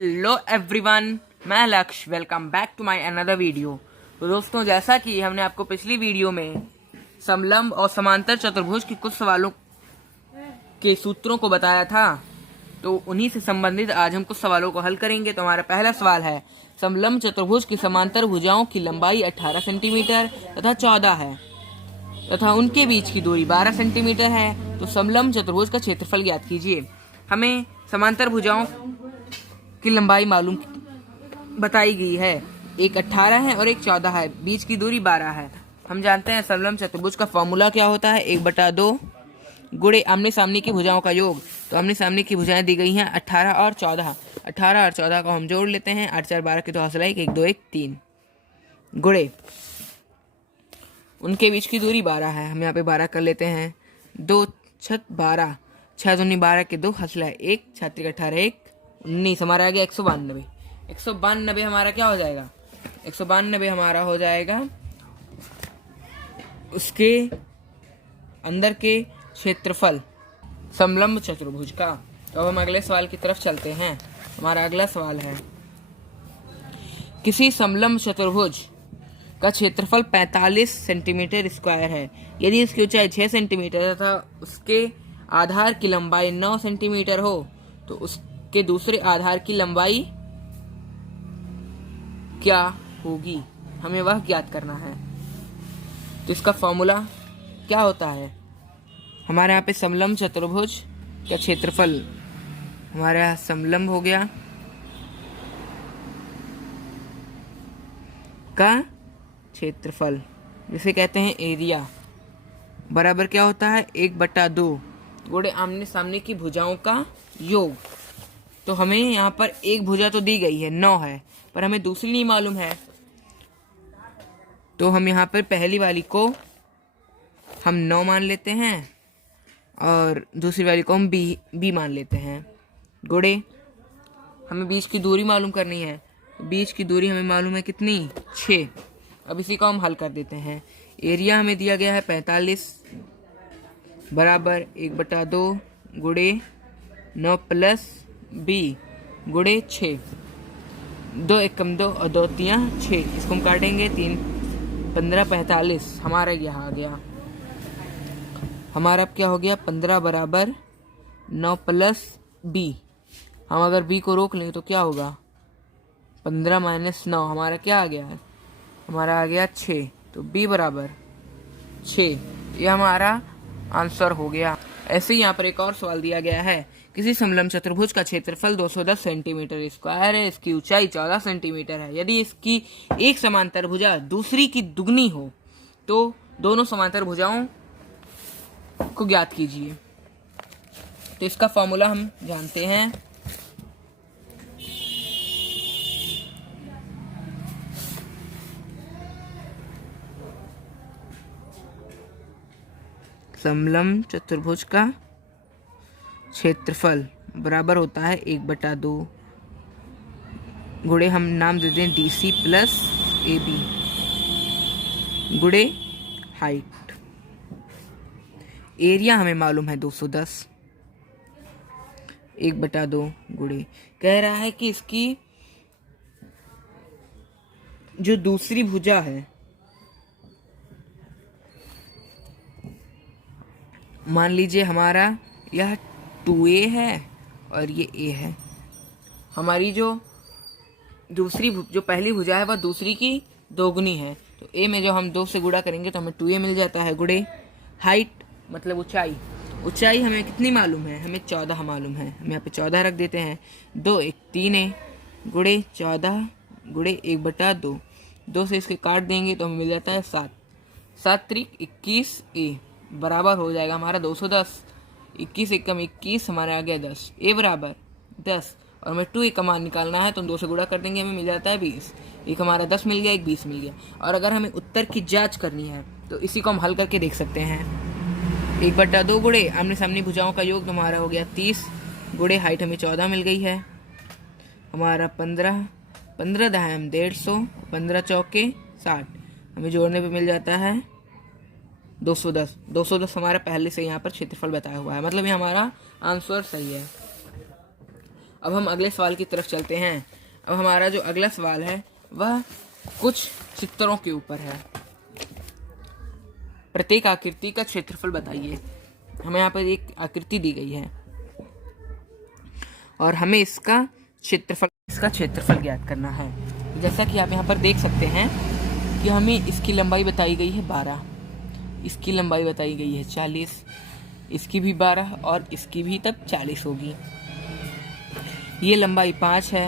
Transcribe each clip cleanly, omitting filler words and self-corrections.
Hello everyone, मैं Lakshya. Welcome back to my another video. तो दोस्तों, जैसा कि हमने आपको पिछली वीडियो में समलंब और समांतर चतुर्भुज के कुछ सवालों के सूत्रों को बताया था, तो उन्हीं से संबंधित आज हम कुछ सवालों को हल करेंगे। तो हमारा पहला सवाल है, समलंब चतुर्भुज की समांतर भुजाओं की लंबाई 18 सेंटीमीटर तथा 14 है तथा उनके बीच की दूरी 12 सेंटीमीटर है। तो समलंब चतुर्भुज का क्षेत्रफल ज्ञात कीजिए। हमें समांतर भुजाओं की लंबाई मालूम बताई गई है, एक 18 है और एक 14 है, बीच की दूरी 12 है। हम जानते हैं समलंब चतुर्भुज का फॉर्मूला क्या होता है, 1/2 गुणे आमने सामने की भुजाओं का योग। तो आमने सामने की भुजाएं दी गई हैं 18 और 14। 18 और 14 को हम जोड़ लेते हैं, 8 4 12 की तो हासिल 1 1 2 1 3 गुणे उनके बीच की दूरी 12 है। हम यहाँ पे 12 कर लेते हैं, 2 6 12, 6 दूनी 12 के 2 हासिल 1 छात्री 18 1 19। हमारा आ गया 192। 192 हमारा क्या हो जाएगा, 192 हमारा हो जाएगा उसके अंदर के क्षेत्रफल समलंब चतुर्भुज का। तो अब हम अगले सवाल की तरफ चलते हैं। हमारा अगला सवाल है, किसी समलंब चतुर्भुज का क्षेत्रफल 45 सेंटीमीटर स्क्वायर है यदि इसकी ऊंचाई 6 सेंटीमीटर तथा उसके आधार की लंबाई 9 सेंटीमीटर हो, तो उसके दूसरे आधार की लंबाई क्या होगी, हमें वह ज्ञात करना है। तो इसका फॉर्मूला क्या होता है, हमारे यहाँ पे समलंब चतुर्भुज का क्षेत्रफल, हमारे यहाँ समलंब हो गया का क्षेत्रफल, जिसे कहते हैं एरिया, बराबर क्या होता है 1/2 गुणे आमने सामने की भुजाओं का योग। तो हमें यहाँ पर एक भुजा तो दी गई है 9 है, पर हमें दूसरी नहीं मालूम है। तो हम यहाँ पर पहली वाली को हम 9 मान लेते हैं और दूसरी वाली को हम बी मान लेते हैं। गुणे हमें बीच की दूरी मालूम करनी है, बीच की दूरी हमें मालूम है कितनी, 6। अब इसी को हम हल कर देते हैं। एरिया हमें दिया गया है 45 बराबर 1/2 गुणे 9 प्लस बी गुणे 6। 2 एकम 2 और 2 तियां 6, इसको हम काटेंगे 3 15 45। हमारा यहाँ आ गया, हमारा अब क्या हो गया 15 बराबर 9 प्लस बी। हम अगर बी को रोक लें तो क्या होगा, 15 - 9 हमारा क्या आ गया है, हमारा आ गया 6। तो बी बराबर 6, ये हमारा आंसर हो गया। ऐसे ही यहाँ पर एक और सवाल दिया गया है, किसी समलंब चतुर्भुज का क्षेत्रफल 210 सेंटीमीटर स्क्वायर है, इसकी ऊंचाई 14 सेंटीमीटर है। यदि इसकी एक समांतर भुजा दूसरी की दुगनी हो, तो दोनों समांतर भुजाओं को ज्ञात कीजिए। तो इसका फॉर्मूला हम जानते हैं, समलंब चतुर्भुज का क्षेत्रफल बराबर होता है 1/2 गुणे हम नाम दे दें DC प्लस AB गुणे हाइट। एरिया हमें मालूम है 210, 1/2 गुणे, कह रहा है कि इसकी जो दूसरी भुजा है, मान लीजिए हमारा यह 2A है और ये A है। हमारी जो पहली भुजा है वह दूसरी की दोगुनी है। तो A में जो हम 2 से गुणा करेंगे तो हमें 2A मिल जाता है। गुणे हाइट मतलब ऊंचाई, ऊंचाई हमें कितनी मालूम है, हमें 14 मालूम है। हम यहाँ पे 14 रख देते हैं। 2 1 3A गुणे 14 गुणे 1/2, 2 से इसके काट देंगे तो हमें मिल जाता है 7। 7 3 21A बराबर हो जाएगा हमारा 210। 21 एकम 21 हमारा आ गया 10। ए बराबर 10 और हमें 2A का मान निकालना है तो हम 2 से गुणा कर देंगे, हमें मिल जाता है 20। एक हमारा 10 मिल गया, एक 20 मिल गया। और अगर हमें उत्तर की जांच करनी है तो इसी को हम हल करके देख सकते हैं। 1/2 गुणे आमने सामने भुजाओं का योग हमारा हो गया 30 गुणे हाइट हमें 14 मिल गई है, हमारा 15 15 दहाम 150, 15 चौके 60, हमें जोड़ने पे मिल जाता है 210। 210 हमारा पहले से यहाँ पर क्षेत्रफल बताया हुआ है, मतलब ये हमारा आंसर सही है। अब हम अगले सवाल की तरफ चलते हैं। अब हमारा जो अगला सवाल है वह कुछ चित्रों के ऊपर है। प्रत्येक आकृति का क्षेत्रफल बताइए। हमें यहाँ पर एक आकृति दी गई है और हमें इसका क्षेत्रफल ज्ञात करना है। जैसा कि आप यहाँ पर देख सकते हैं कि हमें इसकी लंबाई बताई गई है 12, इसकी लंबाई बताई गई है 40, इसकी भी 12 और इसकी भी तब 40 होगी। ये लंबाई 5 है,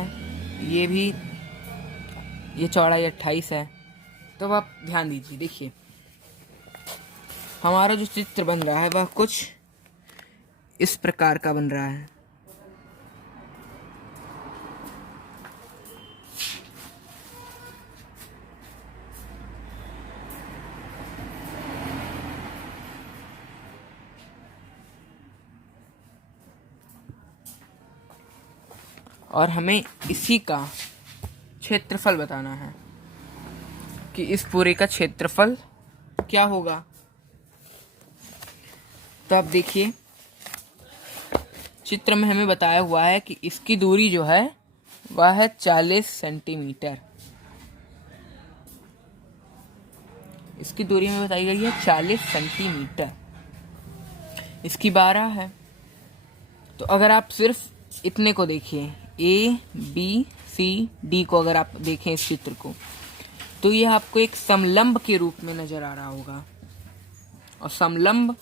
ये चौड़ाई 28 है। तो अब आप ध्यान दीजिए, देखिए हमारा जो चित्र बन रहा है वह कुछ इस प्रकार का बन रहा है। और हमें इसी का क्षेत्रफल बताना है कि इस पूरे का क्षेत्रफल क्या होगा। तो आप देखिए, चित्र में हमें बताया हुआ है कि इसकी दूरी जो है वह है 40 सेंटीमीटर। इसकी दूरी हमें बताई गई है 40 सेंटीमीटर। इसकी 12 है। तो अगर आप सिर्फ इतने को देखिए, A, B, C, D को अगर आप देखें इस चित्र को, तो ये आपको एक समलंब के रूप में नजर आ रहा होगा। और समलंब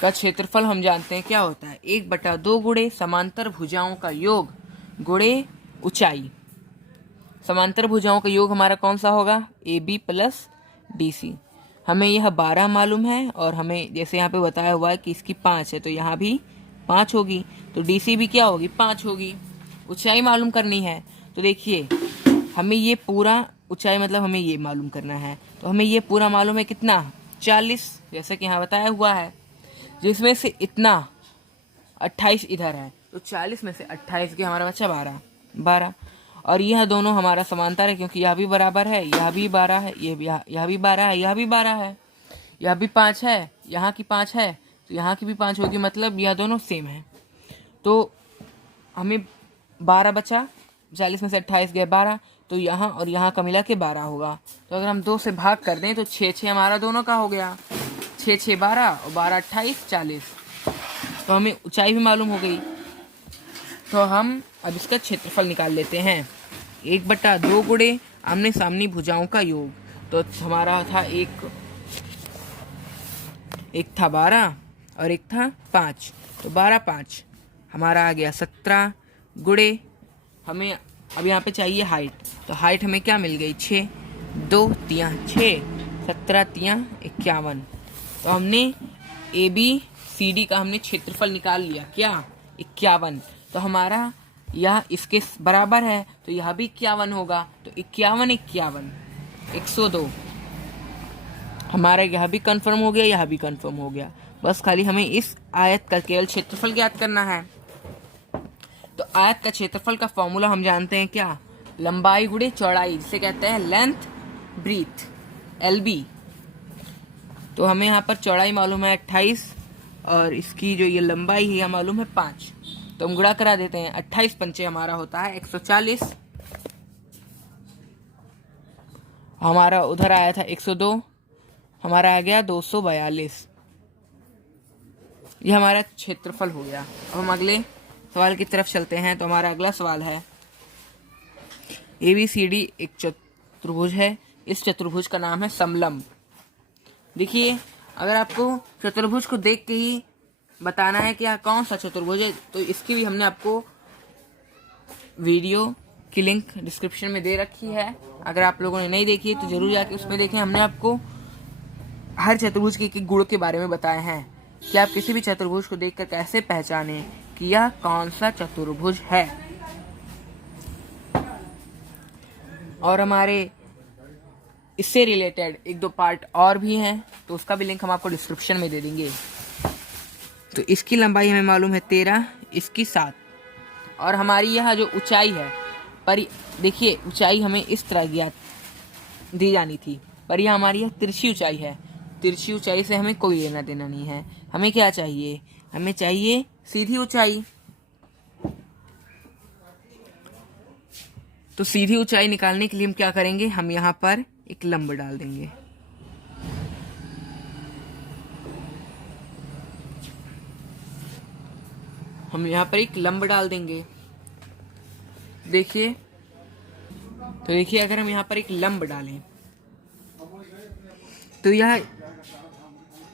का क्षेत्रफल हम जानते हैं क्या होता है, 1/2 गुणे समांतर भुजाओं का योग गुणे ऊंचाई। समांतर भुजाओं का योग हमारा कौन सा होगा, AB प्लस DC। हमें यह 12 मालूम है और हमें जैसे यहाँ पे बताया हुआ है कि इसकी 5 है, तो यहाँ भी 5 होगी, तो DC भी क्या होगी, 5 होगी। ऊंचाई मालूम करनी है, तो देखिए हमें ये पूरा ऊंचाई मतलब हमें ये मालूम करना है, तो हमें ये पूरा मालूम है कितना, 40, जैसा कि यहाँ बताया हुआ है, जिसमें से इतना 28 इधर है, तो 40 में से 28 के हमारा बच्चा 12। और यह दोनों हमारा समांतर है क्योंकि यह भी बराबर है, यह भी 12 है, यह भी 12 है, यह भी 12 है, यह भी 5 है, यहाँ की 5 है, तो यहाँ की भी 5 होगी, मतलब यह दोनों सेम है। तो हमें 12 बचा, 40 में से 28 गए 12, तो यहाँ और यहाँ का मिला के 12 होगा। तो अगर हम 2 से भाग कर दें तो 6 हमारा दोनों का हो गया, 6 12 और 12 28 40। तो हमें ऊंचाई भी मालूम हो गई। तो हम अब इसका क्षेत्रफल निकाल लेते हैं। 1/2 गुणे आमने सामने भुजाओं का योग, तो हमारा था एक था 12 और एक था 5, तो 12 5 हमारा आ गया 17 गुणे हमें अब यहाँ पे चाहिए हाइट, तो हाइट हमें क्या मिल गई, 6, 2 3 6, 17 3 51। तो हमने ABCD का हमने क्षेत्रफल निकाल लिया, क्या 51। तो हमारा यह इसके बराबर है, तो यह भी 51 होगा, तो 51 51 102। हमारा यह भी कंफर्म हो गया, यह भी कंफर्म हो गया। बस खाली हमें इस आयत का केवल क्षेत्रफल ज्ञात करना है। तो आयत का क्षेत्रफल का फॉर्मूला हम जानते हैं क्या, लंबाई गुणे चौड़ाई, जिसे कहते हैं लेंथ ब्रीथ, LB। तो हमें यहाँ पर चौड़ाई मालूम है 28 और इसकी जो ये लंबाई है यह मालूम है 5, तो हम गुणा करा देते हैं। 28 पंचे हमारा होता है 140, हमारा उधर आया था 102, हमारा आ गया 242। यह हमारा क्षेत्रफल हो गया। अब हम अगले सवाल की तरफ चलते हैं। तो हमारा अगला सवाल है, ABCD एक चतुर्भुज है, इस चतुर्भुज का नाम है समलंब। देखिए, अगर आपको चतुर्भुज को देख के ही बताना है कि यह कौन सा चतुर्भुज है, तो इसकी भी हमने आपको वीडियो की लिंक डिस्क्रिप्शन में दे रखी है। अगर आप लोगों ने नहीं देखी है तो जरूर जाके उसमें देखें। हमने आपको हर चतुर्भुज के एक गुण के बारे में बताए हैं कि आप किसी भी चतुर्भुज को देखकर कैसे पहचानें कि यह कौन सा चतुर्भुज है। और हमारे इससे रिलेटेड 1-2 पार्ट और भी हैं, तो उसका भी लिंक हम आपको डिस्क्रिप्शन में दे देंगे। तो इसकी लंबाई हमें मालूम है 13, इसकी 7, और हमारी यह जो ऊंचाई है, पर देखिए ऊंचाई हमें इस तरह ज्ञात दी जानी थी, पर यह हमारी यह तिरछी ऊंचाई है। तिरछी ऊंचाई से हमें कोई लेना देना नहीं है। हमें क्या चाहिए, हमें चाहिए सीधी ऊंचाई। तो सीधी ऊंचाई निकालने के लिए हम क्या करेंगे, हम यहाँ पर एक लंब डाल देंगे। हम यहाँ पर एक लंब डाल देंगे। देखिए, तो देखिए अगर हम यहाँ पर एक लंब डालें तो यह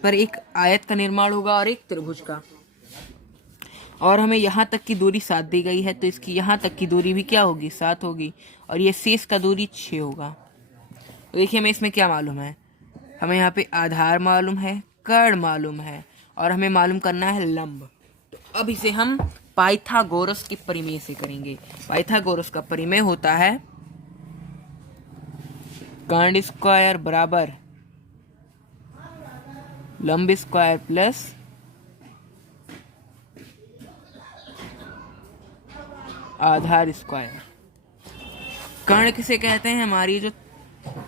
पर एक आयत का निर्माण होगा और एक त्रिभुज का। और हमें यहाँ तक की दूरी 7 दी गई है, तो इसकी यहाँ तक की दूरी भी क्या होगी, 7 होगी। और ये शेष का दूरी 6 होगा। तो देखिए हमें इसमें क्या मालूम है, हमें यहाँ पे आधार मालूम है, कर्ण मालूम है, और हमें मालूम करना है लंब। तो अब इसे हम पाइथागोरस के परिमेय से करेंगे। पाइथागोरस का परिमेय होता है कर्ण स्क्वायर बराबर लंब स्क्वायर प्लस आधार स्क्वायर। कर्ण किसे कहते हैं, हमारी जो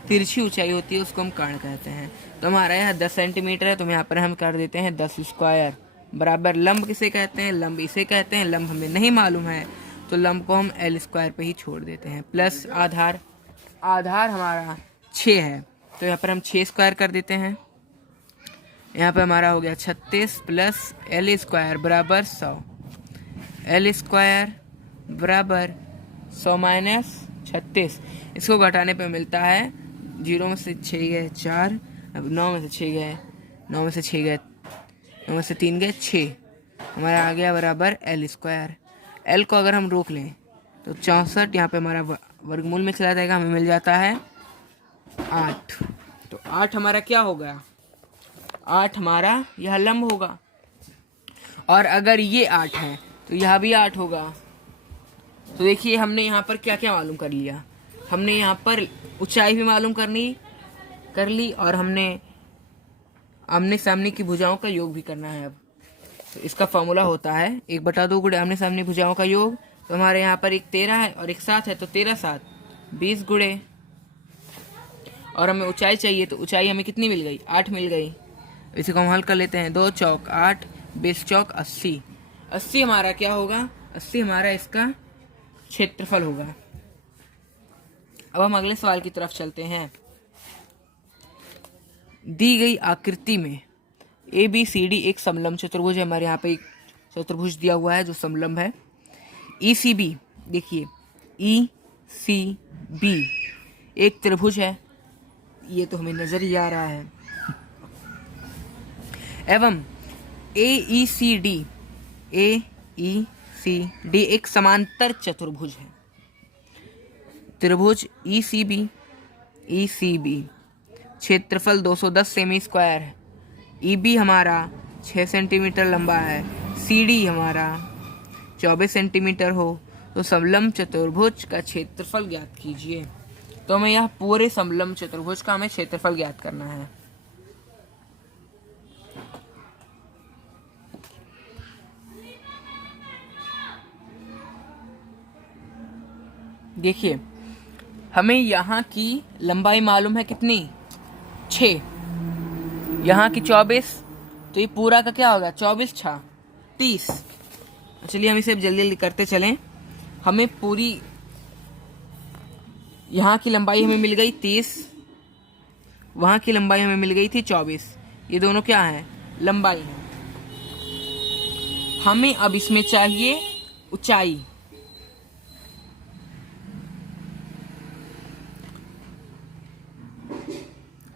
तिरछी ऊंचाई होती है उसको हम कर्ण कहते हैं। तो हमारा यहाँ 10 सेंटीमीटर है, तो यहाँ पर हम कर देते हैं 10 स्क्वायर बराबर लंब किसे कहते हैं, लंब इसे कहते हैं। लंब हमें नहीं मालूम है तो लंब को हम L स्क्वायर पे ही छोड़ देते हैं, प्लस आधार। आधार हमारा 6 है, तो यहाँ पर हम 6 स्क्वायर कर देते हैं। यहाँ पर हमारा हो गया 36 प्लस L स्क्वायर बराबर 100। L स्क्वायर बराबर 100 माइनस 36। इसको घटाने पे मिलता है 0 में से 6 गए 4, अब 9 में से 6 गए 9 में से 6 गए 9 में से 3 गए 6, हमारा आ गया बराबर L स्क्वायर। L को अगर हम रोक लें तो 64, यहाँ पे हमारा वर्गमूल में चला जाएगा, हमें मिल जाता है 8। तो 8 हमारा क्या हो गया, 8 हमारा यह लंब होगा। और अगर ये 8 है तो यह भी 8 होगा। तो देखिए हमने यहाँ पर क्या क्या मालूम कर लिया, हमने यहाँ पर ऊंचाई भी मालूम कर ली, और हमने आमने सामने की भुजाओं का योग भी करना है। अब तो इसका फॉर्मूला होता है 1/2 गुणे आमने सामने भुजाओं का योग। तो हमारे यहाँ पर एक 13 है और एक 7 है, तो 13 7 20 गुणे, और हमें ऊंचाई चाहिए, तो ऊंचाई हमें कितनी मिल गई, 8 मिल गई। इसी को हम हल कर लेते हैं, 2 चौक 8 20 चौक 80। 80 हमारा क्या होगा, 80 हमारा इसका क्षेत्रफल होगा। अब हम अगले सवाल की तरफ चलते हैं। दी गई आकृति में ABCD एक समलंब चतुर्भुज है। हमारे यहाँ पे एक चतुर्भुज दिया हुआ है जो समलंब है। ECB, देखिए ECB एक त्रिभुज है, ये तो हमें नजर ही आ रहा है। एवं AECD एक समांतर चतुर्भुज है। त्रिभुज ECB क्षेत्रफल 210 सेमी स्क्वायर है। EB हमारा 6 सेंटीमीटर लंबा है, CD हमारा 24 सेंटीमीटर हो, तो समलंब चतुर्भुज का क्षेत्रफल ज्ञात कीजिए। तो हमें यह पूरे समलंब चतुर्भुज का हमें क्षेत्रफल ज्ञात करना है। देखिए हमें यहाँ की लंबाई मालूम है कितनी, 6, यहाँ की 24, तो ये पूरा का क्या होगा, 24 6 30। चलिए हम इसे जल्दी जल्दी करते चलें। हमें पूरी यहाँ की लंबाई हमें मिल गई 30, वहाँ की लंबाई हमें मिल गई थी 24। ये दोनों क्या हैं, लंबाई हैं। हमें अब इसमें चाहिए ऊंचाई।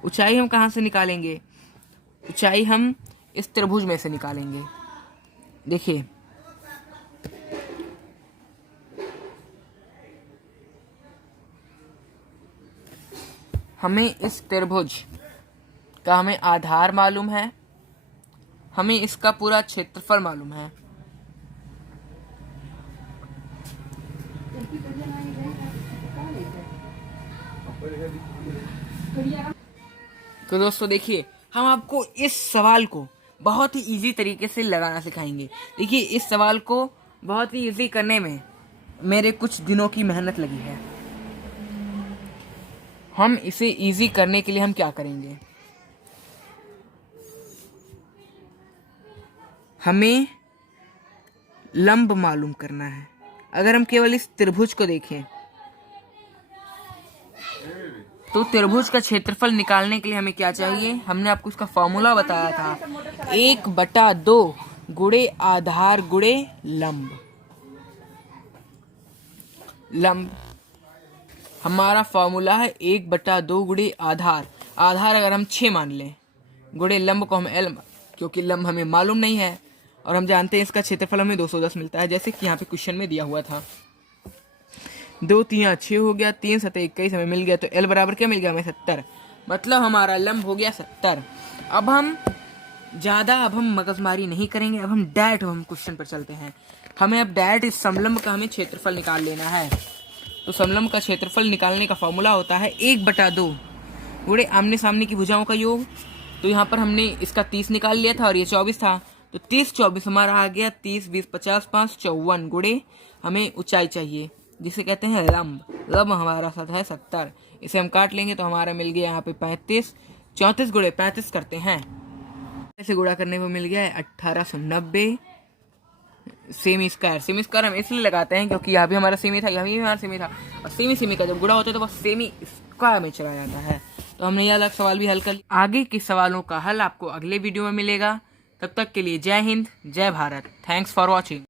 ऊंचाई हम कहाँ से निकालेंगे, ऊंचाई हम इस त्रिभुज में से निकालेंगे। देखिए हमें इस त्रिभुज का हमें आधार मालूम है, हमें इसका पूरा क्षेत्रफल मालूम है। तो दोस्तों देखिए हम आपको इस सवाल को बहुत ही इजी तरीके से लगाना सिखाएंगे। देखिए इस सवाल को बहुत ही इजी करने में मेरे कुछ दिनों की मेहनत लगी है। हम इसे इजी करने के लिए हम क्या करेंगे, हमें लंब मालूम करना है। अगर हम केवल इस त्रिभुज को देखें तो त्रिभुज का क्षेत्रफल निकालने के लिए हमें क्या चाहिए, हमने आपको इसका फॉर्मूला बताया था, 1/2 गुणे आधार गुणे लंब। लंब हमारा फॉर्मूला है 1/2 गुणे आधार। आधार अगर हम 6 मान लें, गुणे लंब को हम एल, क्योंकि लंब हमें मालूम नहीं है और हम जानते हैं इसका क्षेत्रफल हमें 210 मिलता है, जैसे कि यहाँ पे क्वेश्चन में दिया हुआ था। 2 3 6 हो गया, 3 7 21 हमें मिल गया, तो एल बराबर क्या मिल गया हमें 70। मतलब हमारा लंब हो गया 70। अब हम मगजमारी नहीं करेंगे, अब हम डायरेक्ट हम क्वेश्चन पर चलते हैं। हमें अब डायरेक्ट इस समलंब का हमें क्षेत्रफल निकाल लेना है। तो समलंब का क्षेत्रफल निकालने का फॉर्मूला होता है 1/2 गुणे आमने सामने की भुजाओं का योग। तो यहाँ पर हमने इसका 30 निकाल लिया था और ये 24 था, तो 30 24 हमारा आ गया 30 20 50 5 54 गुणे हमें ऊंचाई चाहिए जिसे कहते हैं लंब। लंब हमारा सतह है 70। इसे हम काट लेंगे तो हमारा मिल गया यहाँ पे 35। 34 गुणे 35 करते हैं, ऐसे गुणा करने को मिल गया है 1890 सेमी स्क्वायर हम इसलिए लगाते हैं क्योंकि यहाँ भी हमारा सेमी था, यहाँ भी हमारा सेमी था, और सेमी का जब गुणा होता है तो बस सेमी स्क्वायर में चला जाता है। तो हमने यह अलग सवाल भी हल कर लिया। आगे के सवालों का हल आपको अगले वीडियो में मिलेगा। तब तक के लिए जय हिंद, जय भारत। Thanks for watching.